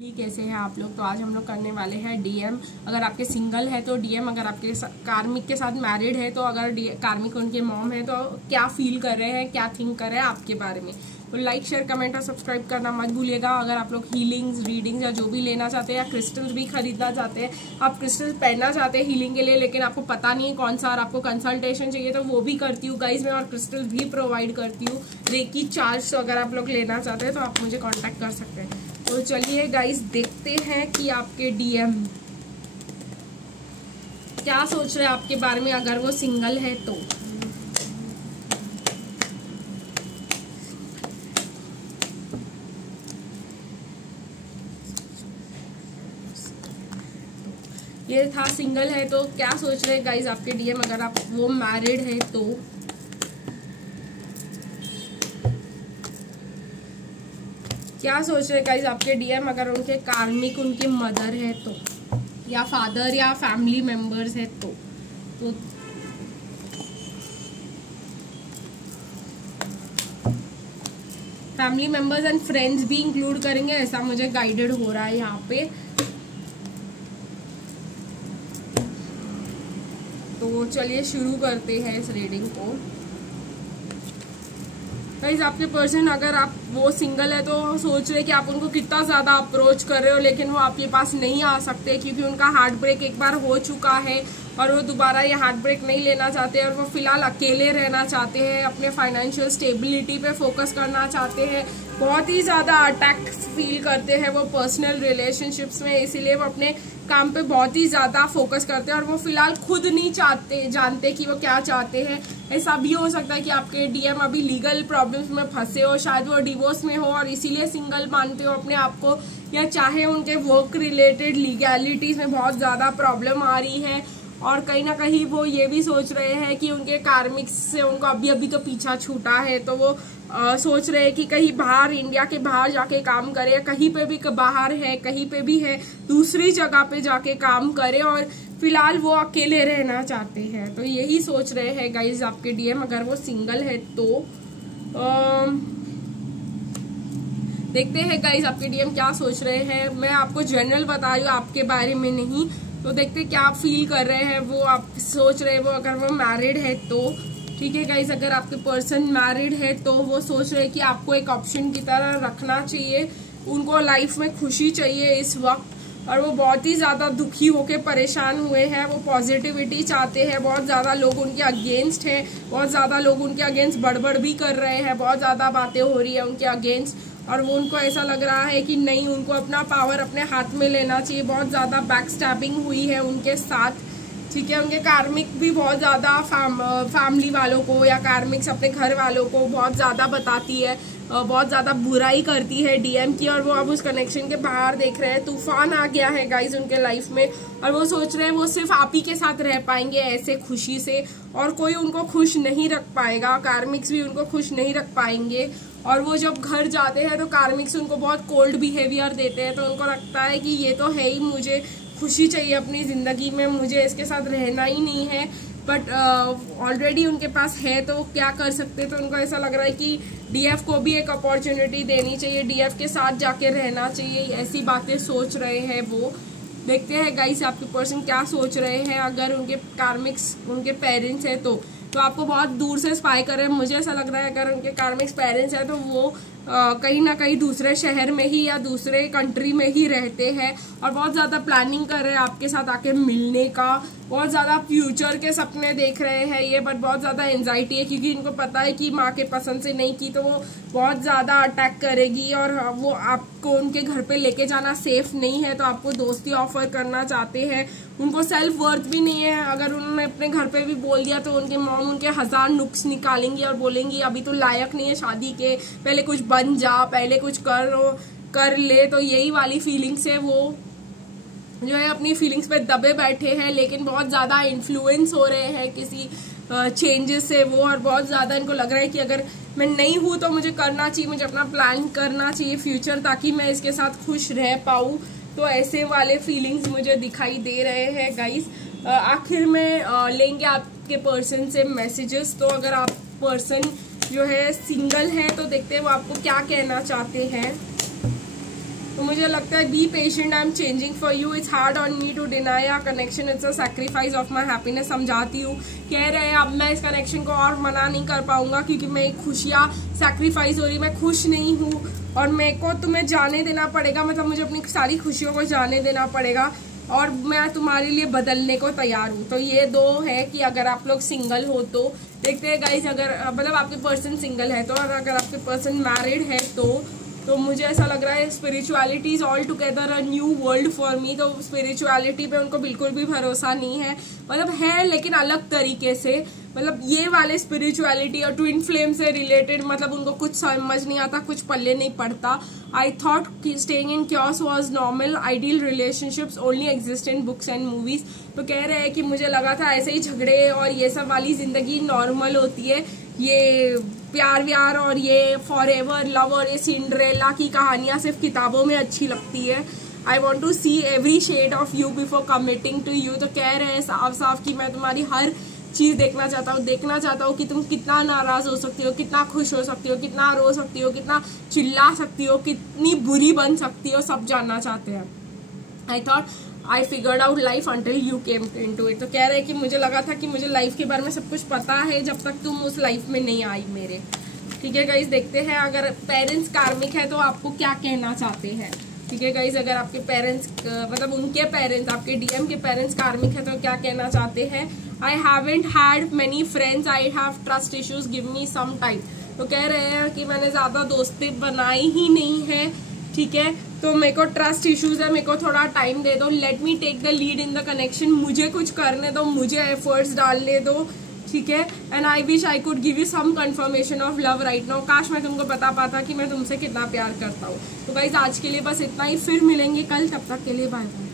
कैसे हैं आप लोग। तो आज हम लोग करने वाले हैं डीएम। अगर आपके सिंगल है तो डीएम, अगर आपके कार्मिक के साथ मैरिड है तो अगर कार्मिक उनके मॉम है तो क्या फील कर रहे हैं, क्या थिंक कर रहे हैं आपके बारे में। तो लाइक, शेयर, कमेंट और सब्सक्राइब करना मत भूलिएगा। अगर आप लोग हीलिंग्स, रीडिंग्स या जो भी लेना चाहते हैं या क्रिस्टल्स भी खरीदना चाहते हैं, आप क्रिस्टल्स पहनना चाहते हैं हीलिंग के लिए लेकिन आपको पता नहीं है कौन सा और आपको कंसल्टेशन चाहिए तो वो भी करती हूँ गाइज मैं, और क्रिस्टल्स भी प्रोवाइड करती हूँ। रेकी चार्ज अगर आप लोग लेना चाहते हैं तो आप मुझे कॉन्टैक्ट कर सकते हैं। तो चलिए गाइस देखते हैं कि आपके डीएम क्या सोच रहे हैं आपके बारे में अगर वो सिंगल है तो। ये था सिंगल है तो क्या सोच रहे हैं गाइस आपके डीएम अगर आप वो मैरिड है तो। क्या सोच रहे गाइस आपके डीएम अगर उनके कार्मिक उनकी मदर है तो, या फादर या फैमिली मेंबर्स है तो फैमिली मेंबर्स एंड फ्रेंड्स भी इंक्लूड करेंगे ऐसा मुझे गाइडेड हो रहा है यहाँ पे। तो चलिए शुरू करते हैं इस रीडिंग को। गाइस आपके पर्सन अगर आप वो सिंगल है तो सोच रहे कि आप उनको कितना ज्यादा अप्रोच कर रहे हो लेकिन वो आपके पास नहीं आ सकते क्योंकि उनका हार्ट ब्रेक एक बार हो चुका है और वो दोबारा ये हार्ट ब्रेक नहीं लेना चाहते और वो फिलहाल अकेले रहना चाहते हैं, अपने फाइनेंशियल स्टेबिलिटी पे फोकस करना चाहते हैं। बहुत ही ज्यादा अटैक फील करते हैं वो पर्सनल रिलेशनशिप्स में, इसीलिए वो अपने काम पे बहुत ही ज्यादा फोकस करते हैं और वो फिलहाल खुद नहीं जानते कि वो क्या चाहते हैं। ऐसा भी हो सकता है कि आपके डीएम अभी लीगल प्रॉब्लम्स में फंसे हो, शायद वो डिवोर्स में हो और इसीलिए सिंगल मानते हो अपने आप को, या चाहे उनके वर्क रिलेटेड लीगैलिटीज में बहुत ज्यादा प्रॉब्लम आ रही है और कहीं ना कहीं वो ये भी सोच रहे हैं कि उनके कार्मिक से उनको अभी अभी तो पीछा छूटा है तो वो सोच रहे हैं कि कहीं बाहर, इंडिया के बाहर जाके काम करे, कहीं पे भी बाहर है, कहीं पे भी है, दूसरी जगह पे जाके काम करे और फिलहाल वो अकेले रहना चाहते हैं। तो यही सोच रहे हैं गाइज आपके डीएम अगर वो सिंगल है तो। देखते हैं गाइज आपके डीएम क्या सोच रहे हैं। मैं आपको जनरल बता रही हूँ, आपके बारे में नहीं। तो देखते क्या आप फील कर रहे हैं, वो आप सोच रहे हैं वो अगर वो मैरिड है तो। ठीक है गाइस, अगर आपके पर्सन मैरिड है तो वो सोच रहे हैं कि आपको एक ऑप्शन की तरह रखना चाहिए, उनको लाइफ में खुशी चाहिए इस वक्त और वो बहुत ही ज्यादा दुखी होके परेशान हुए हैं। वो पॉजिटिविटी चाहते हैं, बहुत ज्यादा लोग उनके अगेंस्ट हैं, बहुत ज्यादा लोग उनके अगेंस्ट बड़बड़ भी कर रहे हैं, बहुत ज्यादा बातें हो रही है उनके अगेंस्ट और वो उनको ऐसा लग रहा है कि नहीं, उनको अपना पावर अपने हाथ में लेना चाहिए। बहुत ज्यादा बैक स्टैबिंग हुई है उनके साथ। ठीक है, उनके कार्मिक भी बहुत ज्यादा फैमिली वालों को या कार्मिक्स अपने घर वालों को बहुत ज्यादा बताती है, बहुत ज्यादा बुराई करती है डीएम की और वो अब उस कनेक्शन के बाहर देख रहे हैं। तूफान आ गया है गाइज उनके लाइफ में और वो सोच रहे हैं वो सिर्फ आप ही के साथ रह पाएंगे ऐसे खुशी से और कोई उनको खुश नहीं रख पाएगा, कार्मिक्स भी उनको खुश नहीं रख पाएंगे। और वो जब घर जाते हैं तो कार्मिक्स उनको बहुत कोल्ड बिहेवियर देते हैं तो उनको लगता है कि ये तो है ही, मुझे खुशी चाहिए अपनी जिंदगी में, मुझे इसके साथ रहना ही नहीं है। बट ऑलरेडी उनके पास है तो क्या कर सकते, तो उनको ऐसा लग रहा है कि डीएफ को भी एक अपॉर्चुनिटी देनी चाहिए, डीएफ के साथ जाके रहना चाहिए, ऐसी बातें सोच रहे हैं वो। देखते हैं गाइस आपके पर्सन क्या सोच रहे हैं अगर उनके कार्मिक्स उनके पेरेंट्स है तो आपको बहुत दूर से स्पाई कर रहे हैं। मुझे ऐसा लग रहा है अगर उनके कार्मिक्स पेरेंट्स है तो वो कहीं ना कहीं दूसरे शहर में ही या दूसरे कंट्री में ही रहते हैं और बहुत ज्यादा प्लानिंग कर रहे हैं आपके साथ आके मिलने का, बहुत ज्यादा फ्यूचर के सपने देख रहे हैं ये। बट बहुत ज्यादा एंजाइटी है क्योंकि इनको पता है कि माँ के पसंद से नहीं की तो वो बहुत ज्यादा अटैक करेगी और वो आपको उनके घर पे लेके जाना सेफ नहीं है तो आपको दोस्ती ऑफर करना चाहते हैं। उनको सेल्फ वर्थ भी नहीं है, अगर उन्होंने अपने घर पे भी बोल दिया तो उनके मॉम उनके 1000 नुक्स निकालेंगी और बोलेंगी अभी तो लायक नहीं है शादी के, पहले कुछ बन जा, पहले कुछ कर ले। तो यही वाली फीलिंग्स है, वो जो है अपनी फीलिंग्स पे दबे बैठे हैं लेकिन बहुत ज्यादा इन्फ्लुएंस हो रहे हैं किसी चेंजेस से वो, और बहुत ज्यादा इनको लग रहा है कि अगर मैं नहीं हूं तो मुझे करना चाहिए, मुझे अपना प्लान करना चाहिए फ्यूचर ताकि मैं इसके साथ खुश रह पाऊं। तो ऐसे वाले फीलिंग्स मुझे दिखाई दे रहे हैं गाइस। आखिर में लेंगे आपके पर्सन से मैसेजेस। तो अगर आप पर्सन जो है सिंगल है तो देखते हैं वो आपको क्या कहना चाहते हैं। तो मुझे लगता है be patient, I am changing for you, it's hard on me to deny our connection, it's a sacrifice of my happiness. समझाती हूँ, कह रहे हैं अब मैं इस कनेक्शन को और मना नहीं कर पाऊंगा क्योंकि मेरी खुशियाँ सैक्रिफाइस हो रही, मैं खुश नहीं हूँ और मेरे को तुम्हें जाने देना पड़ेगा, मतलब मुझे अपनी सारी खुशियों को जाने देना पड़ेगा और मैं तुम्हारे लिए बदलने को तैयार हूँ। तो ये दो है कि अगर आप लोग सिंगल हो तो देखते हैं गाइज, अगर मतलब आपके पर्सन सिंगल है तो, और अगर आपके पर्सन मैरिड है तो मुझे ऐसा लग रहा है spirituality is all together a new world for me. तो स्पिरिचुअलिटी पे उनको बिल्कुल भी भरोसा नहीं है, मतलब है लेकिन अलग तरीके से, मतलब ये वाले स्पिरिचुअलिटी और ट्विन फ्लेम से रिलेटेड मतलब उनको कुछ समझ नहीं आता, कुछ पल्ले नहीं पड़ता। I thought staying in chaos was normal, ideal relationships only exist in books and movies. तो कह रहे हैं कि मुझे लगा था ऐसे ही झगड़े और ये सब वाली जिंदगी नॉर्मल होती है, ये प्यार व्यार और ये फॉरएवर लव और ये सिंड्रेला की कहानियां सिर्फ किताबों में अच्छी लगती है। I want to see every shade of you before committing to you. तो कह रहे हैं साफ साफ कि मैं तुम्हारी हर चीज देखना चाहता हूँ कि तुम कितना नाराज हो सकती हो, कितना खुश हो सकती हो, कितना रो सकती हो, कितना चिल्ला सकती हो, कितनी बुरी बन सकती हो, सब जानना चाहते हैं। I thought I figured out life until you came into it. तो कह रहे हैं कि मुझे लगा था कि मुझे लाइफ के बारे में सब कुछ पता है जब तक तुम उस लाइफ में नहीं आई मेरे। ठीक है गाइज, देखते हैं अगर पेरेंट्स कार्मिक है तो आपको क्या कहना चाहते हैं। ठीक है गाइज, अगर आपके पेरेंट्स मतलब उनके पेरेंट्स, आपके डीएम के पेरेंट्स कार्मिक है तो क्या कहना चाहते हैं। I haven't had many friends, I have trust issues, give me some time. तो कह रहे हैं कि मैंने ज्यादा दोस्ती बनाई ही नहीं है, ठीक है, तो मेरे को ट्रस्ट इश्यूज है, मेरे को थोड़ा टाइम दे दो, let me take the lead in the connection, मुझे कुछ करने दो, मुझे एफर्ट्स डालने दो, ठीक है। And I wish I could give you some confirmation of love right now, काश मैं तुमको बता पाता कि मैं तुमसे कितना प्यार करता हूँ। तो गाइज आज के लिए बस इतना ही, फिर मिलेंगे कल, तब तक के लिए बाय बाय।